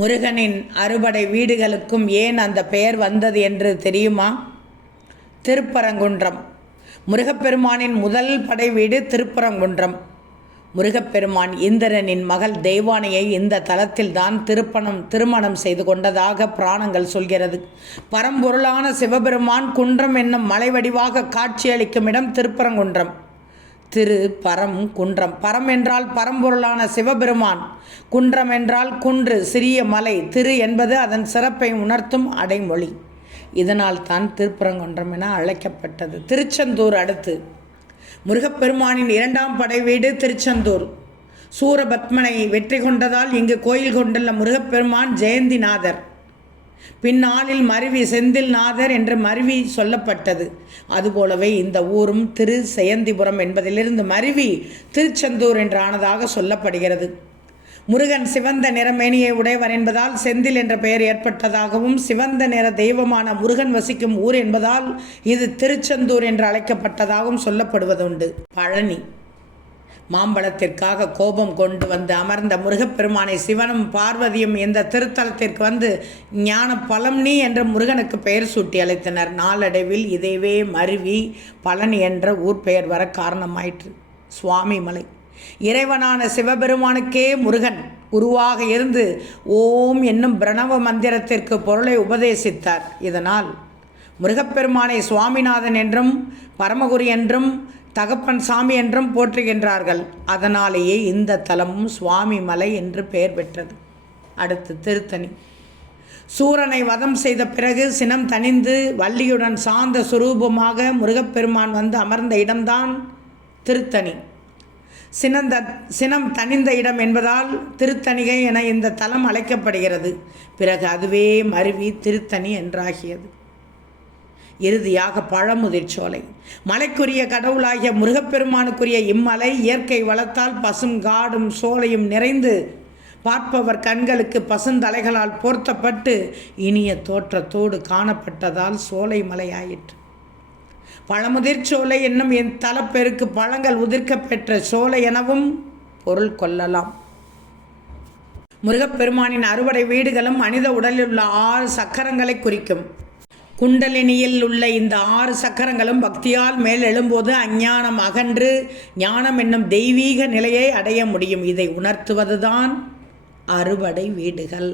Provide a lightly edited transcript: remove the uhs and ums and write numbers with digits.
முருகனின் அறுபடை வீடுகளுக்கும் ஏன் அந்த பெயர் வந்தது என்று தெரியுமா? திருப்பரங்குன்றம். முருகப்பெருமானின் முதல் படை வீடு திருப்பரங்குன்றம். முருகப்பெருமான் இந்திரனின் மகள் தெய்வானையை இந்த தலத்தில்தான் திருமணம் செய்து கொண்டதாக புராணங்கள் சொல்கிறது. பரம்பொருளான சிவபெருமான் குன்றம் என்னும் மலை வடிவாக காட்சியளிக்கும் இடம் திருப்பரங்குன்றம். குன்றம். பரம் என்றால் பரம்பொருளான சிவபெருமான், குன்றம் என்றால் குன்று, சிறிய மலை. திரு என்பது அதன் சிறப்பை உணர்த்தும் அடைமொழி. இதனால் தான் திருப்பரங்குன்றம் என அழைக்கப்பட்டது. திருச்செந்தூர் அடுத்து. முருகப்பெருமானின் இரண்டாம் படை வீடு திருச்செந்தூர். சூரபத்மனை வெற்றி கொண்டதால் இங்கு கோயில் கொண்டுள்ள முருகப்பெருமான் ஜெயந்திநாதர். பின்னாளில் மருவி செந்தில்நாதர் என்று மருவி சொல்லப்பட்டது. அதுபோலவே இந்த ஊரும் திரு செயந்திபுரம் என்பதிலிருந்து மருவி திருச்செந்தூர் என்றானதாக சொல்லப்படுகிறது. முருகன் சிவந்த நிறமேனியை உடையவர் என்பதால் செந்தில் என்ற பெயர் ஏற்பட்டதாகவும், சிவந்த நிற தெய்வமான முருகன் வசிக்கும் ஊர் என்பதால் இது திருச்செந்தூர் என்று அழைக்கப்பட்டதாகவும் சொல்லப்படுவதுண்டு. பழனி. மாம்பழத்திற்காக கோபம் கொண்டு வந்து அமர்ந்த முருகப்பெருமானை சிவனும் பார்வதியும் இந்த திருத்தலத்திற்கு வந்து ஞான பழனி என்ற முருகனுக்கு பெயர் சூட்டி அழைத்தனர். நாளடைவில் இதைவே மருவி பழனி என்ற ஊர் பெயர் வர காரணமாயிற்று. சுவாமி மலை. இறைவனான சிவபெருமானுக்கே முருகன் குருவாக இருந்து ஓம் என்னும் பிரணவ மந்திரத்திற்கு பொருளை உபதேசித்தார். இதனால் முருகப்பெருமானை சுவாமிநாதன் என்றும் பரமகுரு என்றும் தகப்பன் சாமி என்றும் போற்றுகின்றார்கள். அதனாலேயே இந்த தலமும் சுவாமி மலை என்று பெயர் பெற்றது. அடுத்து திருத்தணி. சூரனை வதம் செய்த பிறகு சினம் தணிந்து வள்ளியுடன் சாந்த சுரூபமாக முருகப்பெருமான் வந்து அமர்ந்த இடம்தான் திருத்தணி. சினம் தணிந்த இடம் என்பதால் திருத்தணிகை என இந்த தலம் அழைக்கப்படுகிறது. பிறகு அதுவே மருவி திருத்தணி என்றாகியது. இறுதியாக பழமுதிர்ச்சோலை. மலைக்குரிய கடவுளாகிய முருகப்பெருமானுக்குரிய இம்மலை இயற்கை வளத்தால் பசுங்காடும் சோலையும் நிறைந்து பார்ப்பவர் கண்களுக்கு பசுந்தலைகளால் போர்த்தப்பட்டு இனிய தோற்றத்தோடு காணப்பட்டதால் சோலை மலையாயிற்று. பழமுதிர்ச்சோலை என்னும் என் தலப்பெருக்கு பழங்கள் உதிர்க்க பெற்ற சோலை எனவும் பொருள் கொள்ளலாம். முருகப்பெருமானின் அறுபடை வீடுகளும் மனித உடலில் உள்ள 6 சக்கரங்களை குறிக்கும். குண்டலினியில் உள்ள இந்த 6 சக்கரங்களும் பக்தியால் மேல் எழும்போது அஞ்ஞானம் அகன்று ஞானம் என்னும் தெய்வீக நிலையை அடைய முடியும். இதை உணர்த்துவதுதான் அறுபடை வீடுகள்.